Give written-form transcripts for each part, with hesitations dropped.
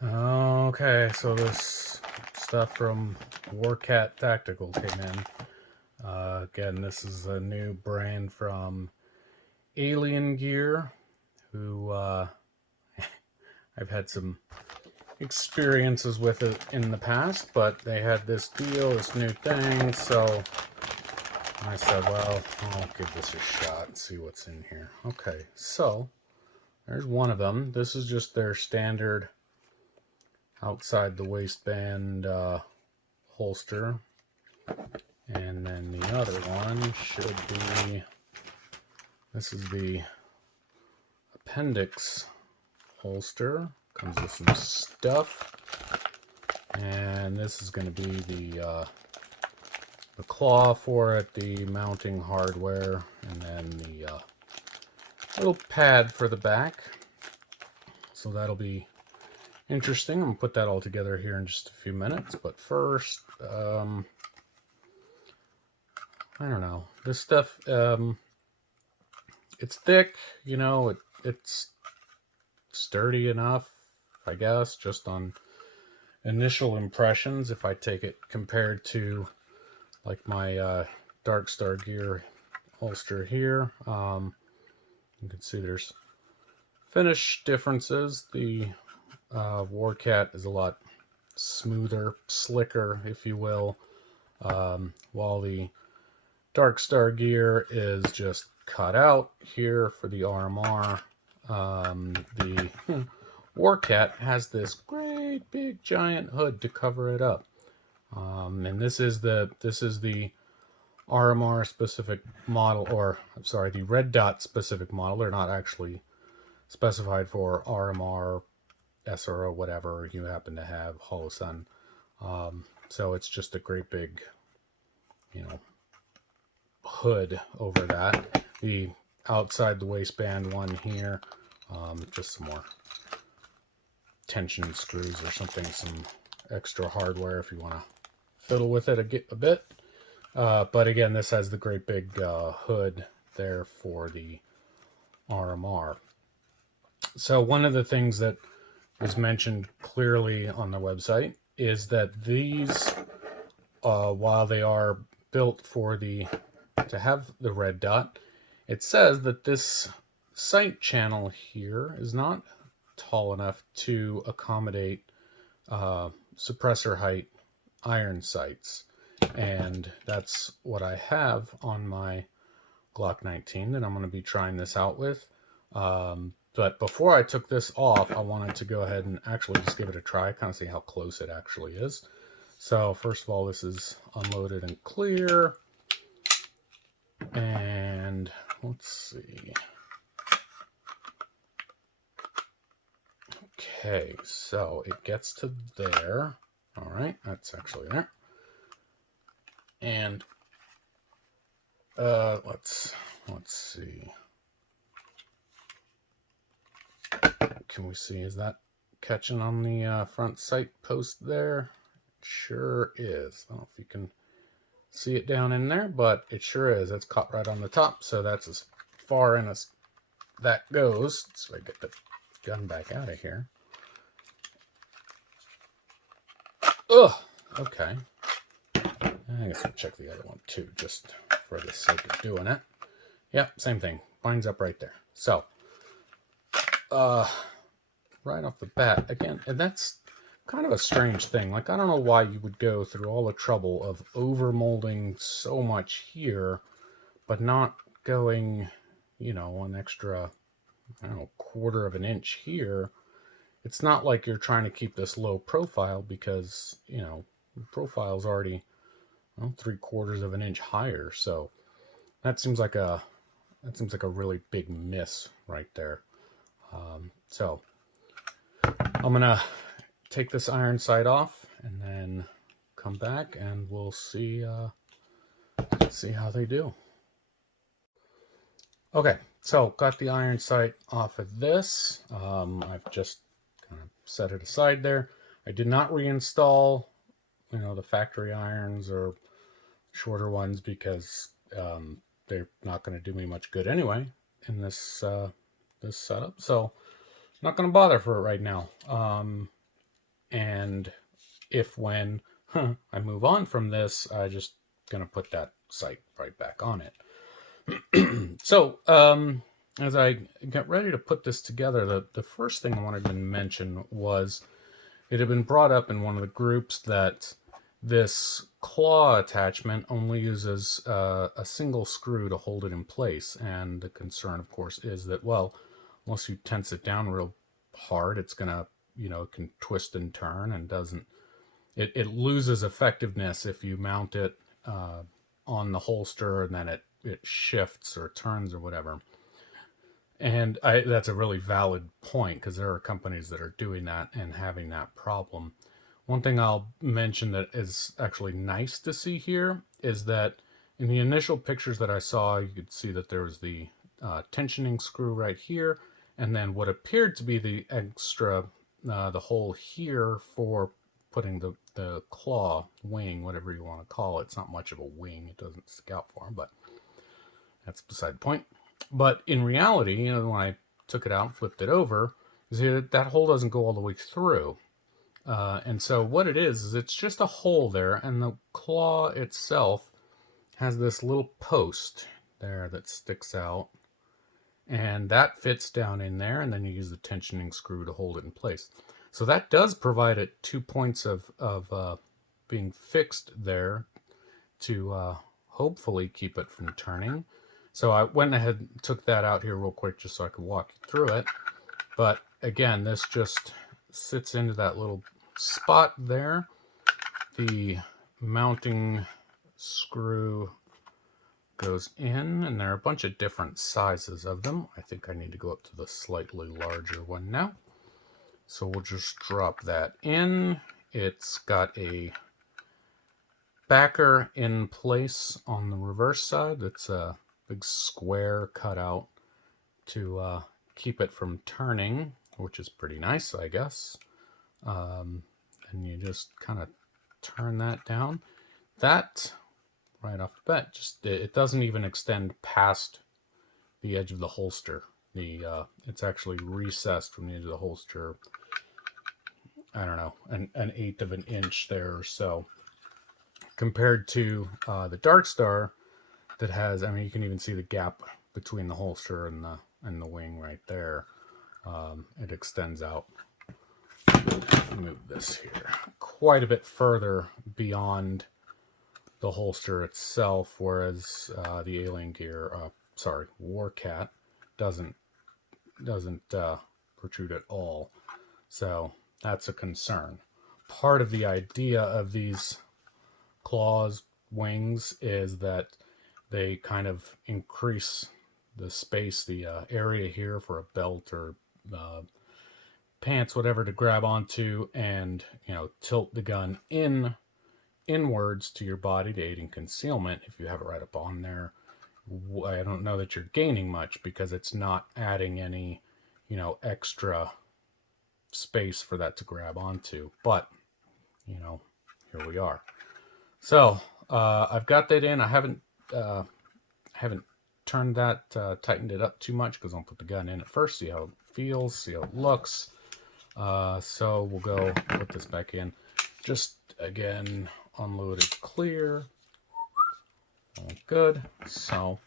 Okay, so this stuff from Warcat Tactical came in. Again, this is a new brand from Alien Gear, who I've had some experiences with it in the past, but they had this deal, this new thing, so I said, well, I'll give this a shot and see what's in here. Okay, so there's one of them. This is just their standard outside the waistband holster, and then the other one should be, this is the appendix holster, comes with some stuff, and this is going to be the claw for it, the mounting hardware, and then the little pad for the back. So that'll be interesting. I'm going to put that all together here in just a few minutes. But first, I don't know. This stuff, it's thick, you know, it's sturdy enough, I guess, just on initial impressions. If I take it compared to like my Dark Star Gear holster here, you can see there's finish differences. The Warcat is a lot smoother, slicker, if you will, while the Dark Star Gear is just cut out here for the RMR. The Warcat has this great big giant hood to cover it up, and this is the RMR specific model, or I'm sorry, the red dot specific model. They're not actually specified for RMR, SRO, whatever you happen to have, Holosun. So it's just a great big, you know, hood over that. The outside the waistband one here, just some more tension screws or something, some extra hardware if you want to fiddle with it a bit. But again, this has the great big hood there for the RMR. So one of the things that is mentioned clearly on the website is that these, while they are built for to have the red dot, it says that this sight channel here is not tall enough to accommodate suppressor height iron sights. And that's what I have on my Glock 19 that I'm going to be trying this out with. But before I took this off, I wanted to go ahead and actually just give it a try, kind of see how close it actually is. So first of all, this is unloaded and clear. And let's see. Okay, so it gets to there. All right, that's actually there. And let's see. Can we see? Is that catching on the front sight post there? It sure is. I don't know if you can see it down in there, but it sure is. It's caught right on the top, so that's as far in as that goes. So I get the gun back out of here. Ugh. Okay. I guess we'll check the other one too, just for the sake of doing it. Yep, same thing. Lines up right there. So, right off the bat, again, and that's kind of a strange thing. Like, I don't know why you would go through all the trouble of over molding so much here, but not going, you know, an extra, I don't know, quarter of an inch here. It's not like you're trying to keep this low profile because, you know, the profile's already 3/4 of an inch higher. So that seems like a really big miss right there. So I'm gonna take this iron sight off and then come back and we'll see how they do. Okay, so got the iron sight off of this. I've just kind of set it aside there. I did not reinstall, you know, the factory irons or shorter ones because they're not going to do me much good anyway in this this setup. So I'm not going to bother for it right now. And if when I move on from this, I just going to put that sight right back on it. So as I got ready to put this together, the first thing I wanted to mention was it had been brought up in one of the groups that this claw attachment only uses a single screw to hold it in place. And the concern, of course, is that, well, unless you tense it down real hard, it's going to, it can twist and turn and doesn't, it loses effectiveness if you mount it on the holster and then it shifts or turns or whatever. And that's a really valid point, because there are companies that are doing that and having that problem. One thing I'll mention that is actually nice to see here is that in the initial pictures that I saw, you could see that there was the tensioning screw right here, and then what appeared to be the extra, the hole here for putting the claw wing, whatever you want to call it. It's not much of a wing. It doesn't stick out for them, but that's beside the point. But in reality, when I took it out and flipped it over, you see that hole doesn't go all the way through. And so what it is it's just a hole there, and the claw itself has this little post there that sticks out, and that fits down in there, and then you use the tensioning screw to hold it in place. So that does provide it 2 points of being fixed there to hopefully keep it from turning. So I went ahead and took that out here real quick just so I could walk you through it. But again, this just sits into that little spot there. The mounting screw goes in, and there are a bunch of different sizes of them. I think I need to go up to the slightly larger one now. So we'll just drop that in. It's got a backer in place on the reverse side. It's a big square cut out to keep it from turning, which is pretty nice, I guess. And you just kind of turn that down. That, right off the bat, it doesn't even extend past the edge of the holster. It's actually recessed from the edge of the holster, I don't know, an 1/8 of an inch there or so, compared to the Dark Star that has, you can even see the gap between the holster and the wing right there. It extends out, move this here, quite a bit further beyond the holster itself, whereas the Alien Gear, Warcat, doesn't protrude at all. So that's a concern. Part of the idea of these claws, wings, is that they kind of increase the space, the area here for a belt or pants, whatever, to grab onto and tilt the gun inwards to your body to aid in concealment. If you have it right up on there, I don't know that you're gaining much, because it's not adding any extra space for that to grab onto. But here we are. So I've got that in. I haven't turned that, tightened it up too much, because I'll put the gun in at first, see how it feels, see how it looks. So we'll go put this back in. Just again, unloaded, clear. All good. So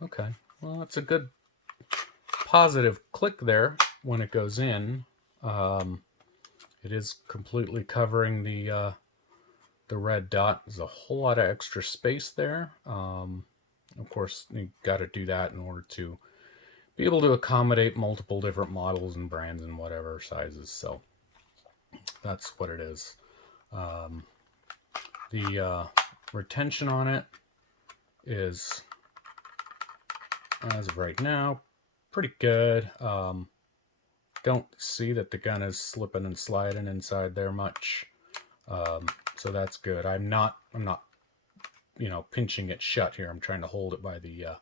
okay, well, that's a good positive click there when it goes in. It is completely covering the red dot. There's a whole lot of extra space there. Of course, you got to do that in order to be able to accommodate multiple different models and brands and whatever sizes. So that's what it is. The retention on it is, as of right now, pretty good. Don't see that the gun is slipping and sliding inside there much. So that's good. I'm not pinching it shut here. I'm trying to hold it by the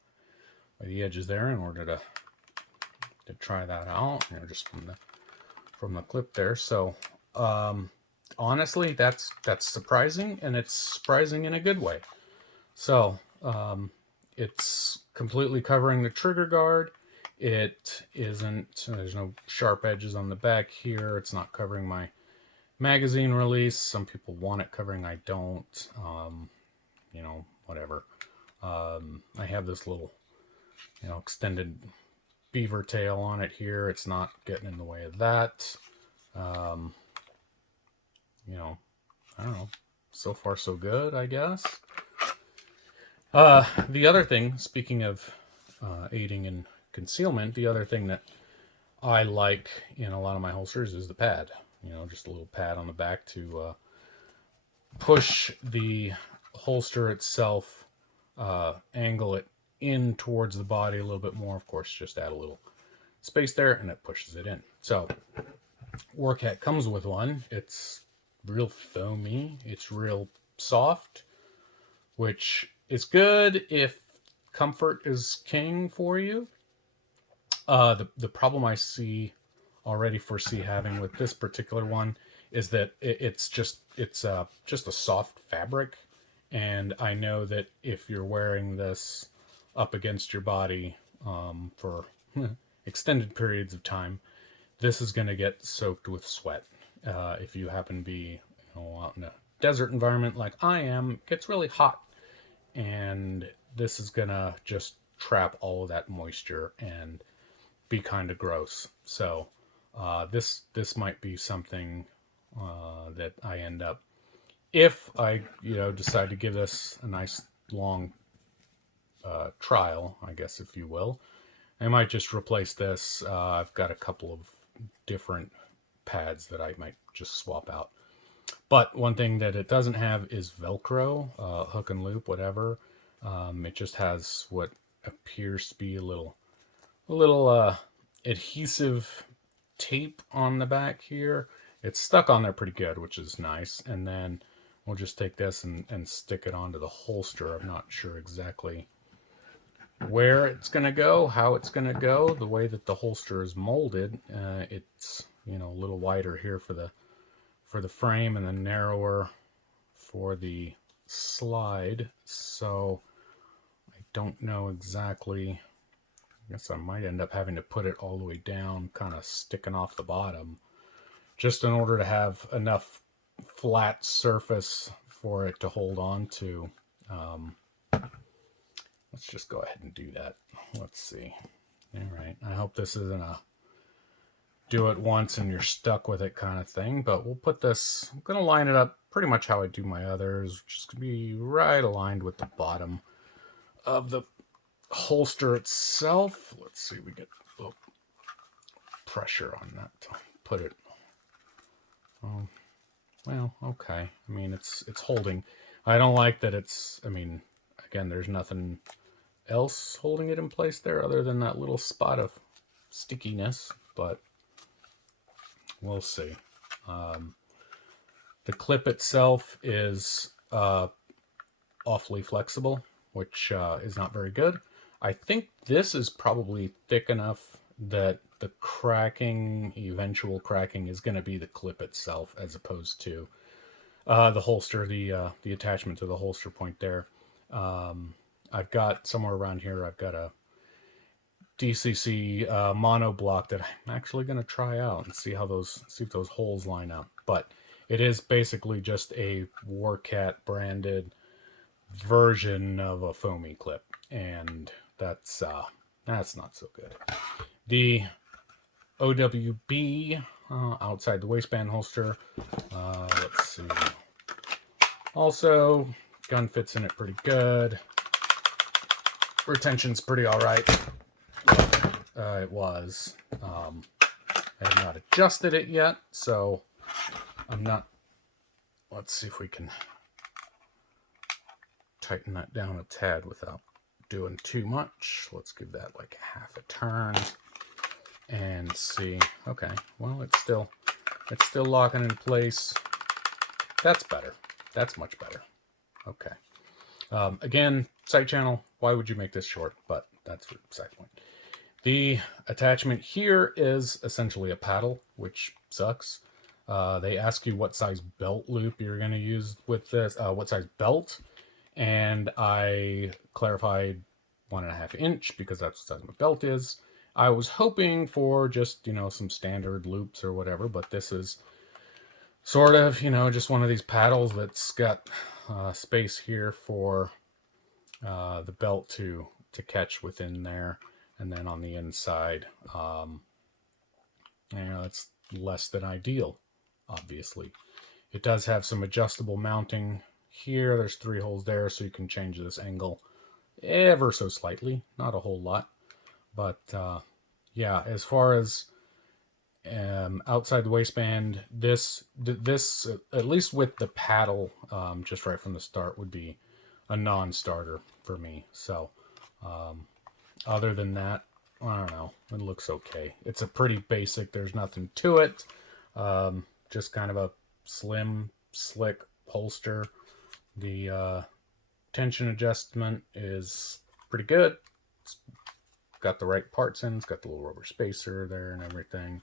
edges there in order to try that out, just from the clip there. So honestly, that's surprising, and it's surprising in a good way. So it's completely covering the trigger guard. It isn't, there's no sharp edges on the back here. It's not covering my magazine release. Some people want it covering, I don't. You know, whatever. I have this little, you know, extended beaver tail on it here. It's not getting in the way of that. You know, I don't know. So far, so good, I guess. The other thing, speaking of aiding in concealment, the other thing that I like in a lot of my holsters is the pad. You know, just a little pad on the back to push the holster itself, angle it in towards the body a little bit more. Of course, just add a little space there and it pushes it in. So Warcat comes with one. It's real foamy. It's real soft, which is good if comfort is king for you. The problem I foresee having with this particular one is that it's just a soft fabric, and I know that if you're wearing this up against your body for extended periods of time, this is going to get soaked with sweat. If you happen to be, you know, out in a desert environment like I am, it gets really hot, and this is going to just trap all of that moisture and be kind of gross. So this might be something that I end up, if I, you know, decide to give this a nice long trial, I guess, if you will, I might just replace this. I've got a couple of different pads that I might just swap out. But one thing that it doesn't have is Velcro, hook and loop, whatever. It just has what appears to be a little adhesive tape on the back here. It's stuck on there pretty good, which is nice. And then we'll just take this and stick it onto the holster. I'm not sure exactly where it's going to go, how it's going to go. The way that the holster is molded, it's, you know, a little wider here for the frame and then narrower for the slide. So I don't know exactly. I guess I might end up having to put it all the way down, kind of sticking off the bottom, just in order to have enough flat surface for it to hold on to. Let's just go ahead and do that. Let's see. All right. I hope this isn't a do it once and you're stuck with it kind of thing, but we'll put this, I'm going to line it up pretty much how I do my others, which is going to be right aligned with the bottom of the holster itself. Let's see, we get pressure on that to put it. Oh, well, okay. I mean, it's holding. I don't like that it's, I mean, again, there's nothing else holding it in place there other than that little spot of stickiness, but we'll see. The clip itself is awfully flexible, which is not very good. I think this is probably thick enough that the cracking, eventual cracking, is going to be the clip itself as opposed to the holster, the attachment to the holster point there. I've got somewhere around here, I've got a DCC monoblock that I'm actually going to try out and see if those holes line up. But it is basically just a Warcat branded version of a fomi clip, and that's not so good. The OWB outside the waistband holster, let's see. Also, gun fits in it pretty good. Retention's pretty all right. It was. I have not adjusted it yet, so I'm not. Let's see if we can tighten that down a tad without doing too much. Let's give that like half a turn and see. Okay, well, it's still locking in place. That's better. That's much better. Okay. Again, side channel, why would you make this short? But that's the side point. The attachment here is essentially a paddle, which sucks. They ask you what size belt loop you're going to use with this, what size belt, and I clarified 1.5 inch because that's what size my belt is. I was hoping for just, some standard loops or whatever, but this is sort of, just one of these paddles that's got space here for the belt to catch within there. And then on the inside, it's less than ideal, obviously. It does have some adjustable mounting here. There's 3 holes there, so you can change this angle ever so slightly, not a whole lot. But yeah, as far as outside the waistband, this at least with the paddle, just right from the start, would be a non-starter for me. So other than that, I don't know, it looks okay. It's a pretty basic, there's nothing to it, just kind of a slim, slick holster. The tension adjustment is pretty good. It's got the right parts in. It's got the little rubber spacer there and everything.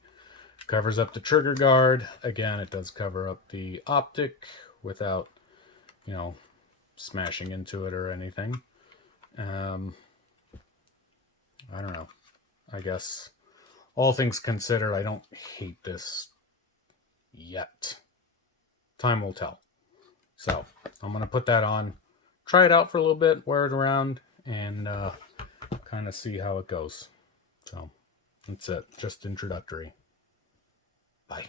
Covers up the trigger guard. Again, it does cover up the optic without, smashing into it or anything. I don't know. I guess all things considered, I don't hate this yet. Time will tell. So I'm going to put that on, try it out for a little bit, wear it around, and kind of see how it goes. So that's it. Just introductory. Bye.